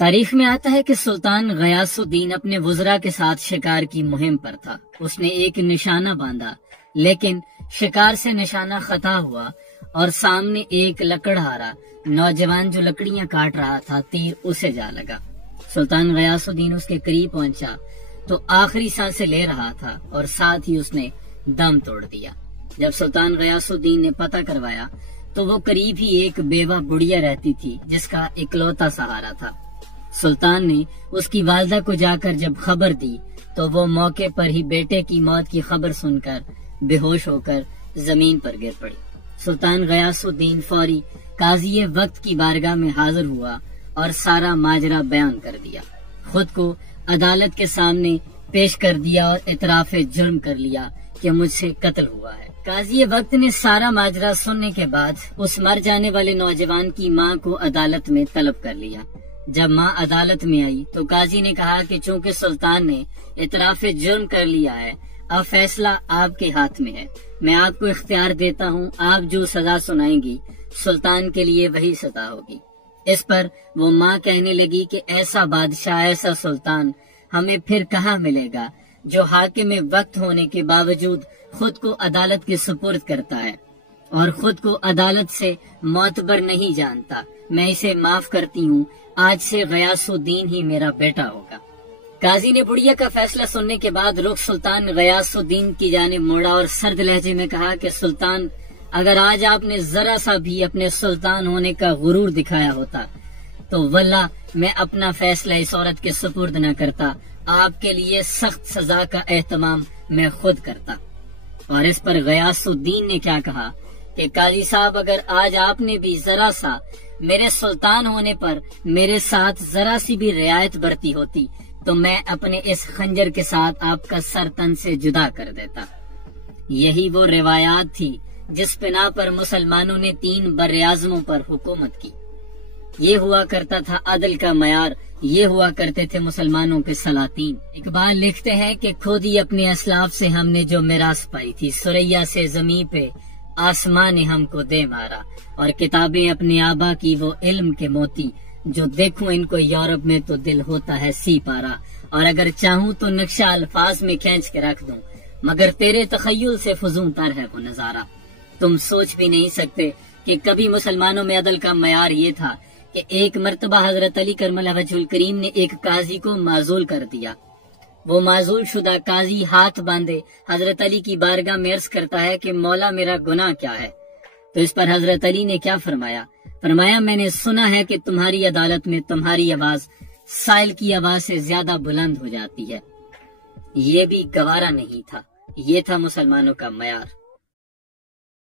تاریخ میں آتا ہے کہ سلطان غیاث الدین اپنے وزراء کے ساتھ شکار کی مہم پر تھا۔ اس نے ایک نشانہ باندھا، لیکن شکار سے نشانہ خطا ہوا اور سامنے ایک لکڑہارا نوجوان جو لکڑیاں کاٹ رہا تھا، تیر اسے جا لگا۔ سلطان غیاث الدین اس کے قریب پہنچا تو آخری سانسیں لے رہا تھا اور ساتھ ہی اس نے دم توڑ دیا۔ جب سلطان غیاث الدین نے پتہ کروایا تو وہ قریب ہی ایک بیوہ بڑھیا رہتی تھی جس کا اکلوتا سہارا تھا۔ سلطان نے اس کی والدہ کو جا کر جب خبر دی تو وہ موقع پر ہی بیٹے کی موت کی خبر سن کر بے ہوش ہو کر زمین پر گر پڑی۔ سلطان غیاث الدین فوری قاضی وقت کی بارگاہ میں حاضر ہوا اور سارا ماجرا بیان کر دیا، خود کو عدالت کے سامنے پیش کر دیا اور اعتراف جرم کر لیا کہ مجھ سے قتل ہوا ہے۔ قاضی وقت نے سارا ماجرا سننے کے بعد اس مر جانے والے نوجوان کی ماں کو عدالت میں طلب کر لیا۔ جب ماں عدالت میں آئی تو قاضی نے کہا کہ چونکہ سلطان نے اعتراف جرم کر لیا ہے، اب فیصلہ آپ کے ہاتھ میں ہے۔ میں آپ کو اختیار دیتا ہوں، آپ جو سزا سنائیں گی سلطان کے لیے وہی سزا ہوگی۔ اس پر وہ ماں کہنے لگی کہ ایسا بادشاہ، ایسا سلطان ہمیں پھر کہاں ملے گا جو حاکم وقت ہونے کے باوجود خود کو عدالت کے سپرد کرتا ہے اور خود کو عدالت سے معتبر نہیں جانتا۔ میں اسے معاف کرتی ہوں، آج سے غیاث الدین ہی میرا بیٹا ہوگا۔ قاضی نے بڑھیا کا فیصلہ سننے کے بعد رخ سلطان غیاث الدین کی جانب موڑا اور سرد لہجے میں کہا کہ سلطان، اگر آج آپ نے ذرا سا بھی اپنے سلطان ہونے کا غرور دکھایا ہوتا تو واللہ میں اپنا فیصلہ اس عورت کے سپرد نہ کرتا، آپ کے لیے سخت سزا کا اہتمام میں خود کرتا۔ اور اس پر غیاث الدین نے کیا کہا کہ قاضی صاحب، اگر آج آپ نے بھی ذرا سا میرے سلطان ہونے پر میرے ساتھ ذرا سی بھی رعایت برتی ہوتی تو میں اپنے اس خنجر کے ساتھ آپ کا سر تن سے جدا کر دیتا۔ یہی وہ روایات تھی جس بنا پر مسلمانوں نے 3 براعظموں پر حکومت کی۔ یہ ہوا کرتا تھا عدل کا معیار، یہ ہوا کرتے تھے مسلمانوں کے سلاطین۔ اقبال لکھتے ہیں کہ خود ہی اپنے اسلاف سے ہم نے جو میراث پائی تھی، ثریا سے زمین پہ آسمان نے ہم کو دے مارا، اور کتابیں اپنے آبا کی وہ علم کے موتی، جو دیکھوں ان کو یورپ میں تو دل ہوتا ہے سی پارا، اور اگر چاہوں تو نقشہ الفاظ میں کھینچ کے رکھ دوں، مگر تیرے تخیل سے فزوں تر ہے وہ نظارہ۔ تم سوچ بھی نہیں سکتے کہ کبھی مسلمانوں میں عدل کا معیار یہ تھا کہ ایک مرتبہ حضرت علی کرم اللہ وجہ الکریم نے ایک قاضی کو معزول کر دیا۔ وہ معزول شدہ قاضی ہاتھ باندھے حضرت علی کی بارگاہ میں عرض کرتا ہے کہ مولا میرا گناہ کیا ہے؟ تو اس پر حضرت علی نے کیا فرمایا؟ فرمایا، میں نے سنا ہے کہ تمہاری عدالت میں تمہاری آواز سائل کی آواز سے زیادہ بلند ہو جاتی ہے۔ یہ بھی گوارا نہیں تھا، یہ تھا مسلمانوں کا معیار۔